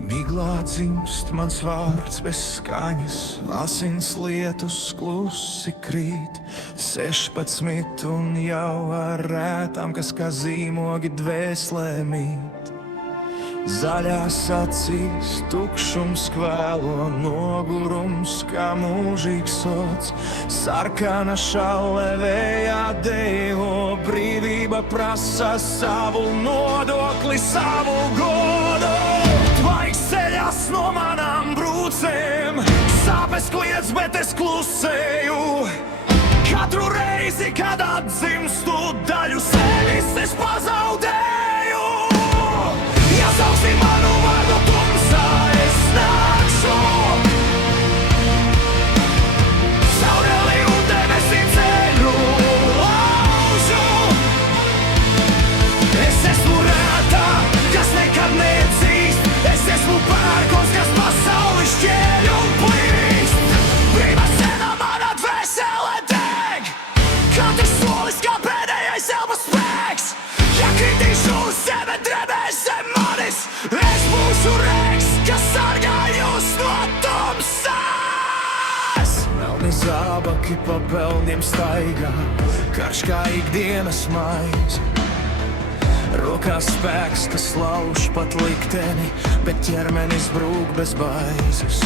Miglā dzimst mans vārds bez skaņas, asins lietus klusi krīt. 16 un jau ar rētām, kas kā zīmogi dvēselē mīt. Zaļās acīs tukšums kvēlo, nogurums kā mūžīgs sots. Sarkana šalle vējā dejo, brīvība prasa savu nodokli, savu godu. Tvaiks ceļas no manām brūcēm, sāpes kliedz, bet es klusēju. Katru reizi, kad atzimstu, daļu sevis es pazaudēju. Ja sauksi manu vārdu tumsā, es nākšu. Sauleli un debesīm ceļu laužu. Es esmu rēta, kas nekad necīst. Es esmu pērkons, kas pasauli šķēļ un plīst. Brīva sena mana dvēsele deg. Katrs solis kā pēdējais elpas spēks. Ja kritīšu zeme drebēs zem manis, es būšu reiks, kas sargā jūs no tumsas. Melni zābaki pa pelniem staigā, karš kā ikdienas maize. Rokās spēks, kas lauž pat likteni, bet ķermenis brūk bez baizes.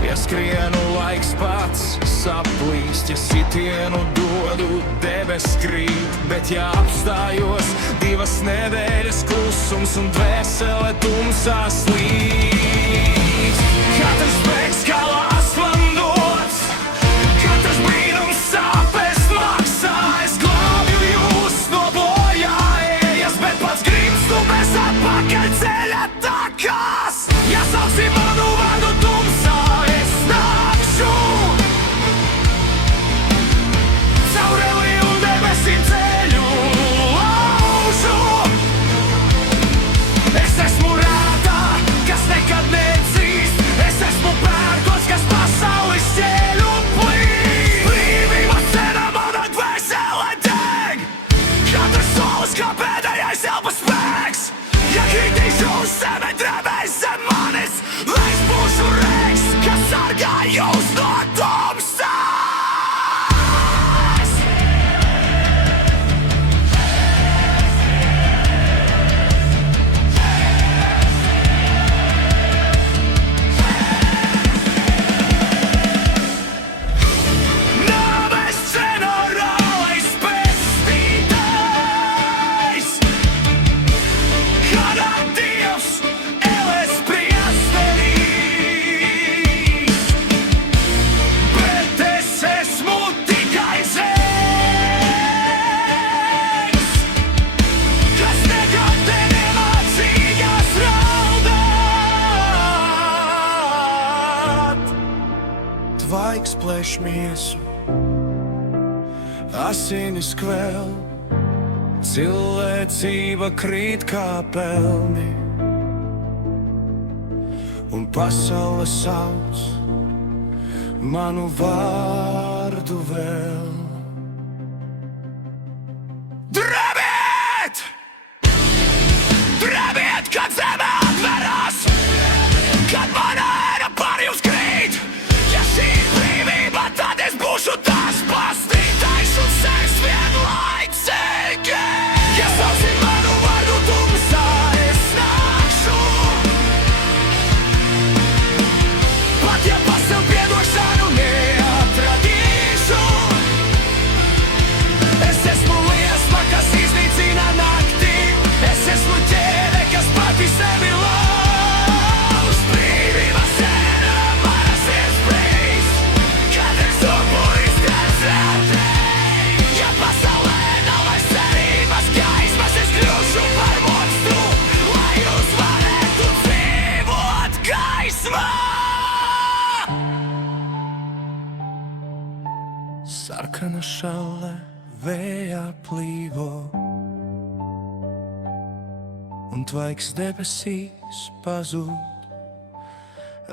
Ja skrienu, laiks pats saplīst, ja sitienu dodu, debes krīt. Bet ja apstājos, 2 nedēļas klusums un dvēsele tumsā slīd. Katrs beigs kā lāsts man dots, katrs brīnums sāpes maksā. Es glābju jūs no bojāējas, bet pats grimstu bez atpakaļ ceļa takās. Ja sauksi manu vārdu tumsā, es nākšu. Sauleli un debesīm ceļu laužu. Es esmu rēta, kas nekad necīst. Es esmu pērkons, kas pasauli šķēļ un plīst. Brīvība sena mana dvēsele deg. Katrs solis kā pēdējais elpas spēks. Ja kritīšu zeme drebēs zem manis, es būšu reiks, kas sargā jūs no tumsas. Nāves ģenerālais pestītais, kādā Dievs ēles priesteris, bet es esmu tikai zēns, kas nekad te nemācījās raudāt. Tvaiks plēš miesu, asinis kvēl, cilvēcība krīt kā pelni, un pasaule sauc manu vārdu vēl. Drebiet! Drebiet, kad zeme atverās, kad mana ēra par jums krīt. Ja šī ir brīvība, tad es būšu tās pastītais un sēs vienlaicīgi. Ja sauksi manu vārdu tumsā, es nākšu. Pat ja pasev piedošanu neatradīšu, es esmu liesma, kas iznīcina naktī. Es esmu ķēde, kas pati sevi lauž. Brīvība sena manas iespējas, katrs upuris, kas rādēj. Ja pasaulē nav vairs cerības gaismas, es kļūšu par monstru, lai jūs varētu dzīvot gaismā. Sarkana šalle vējā plīvo, un tvaiks debesīs pazūd.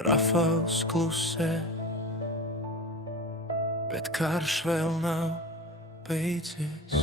Rafals klusē, bet karš vēl nav beidzies.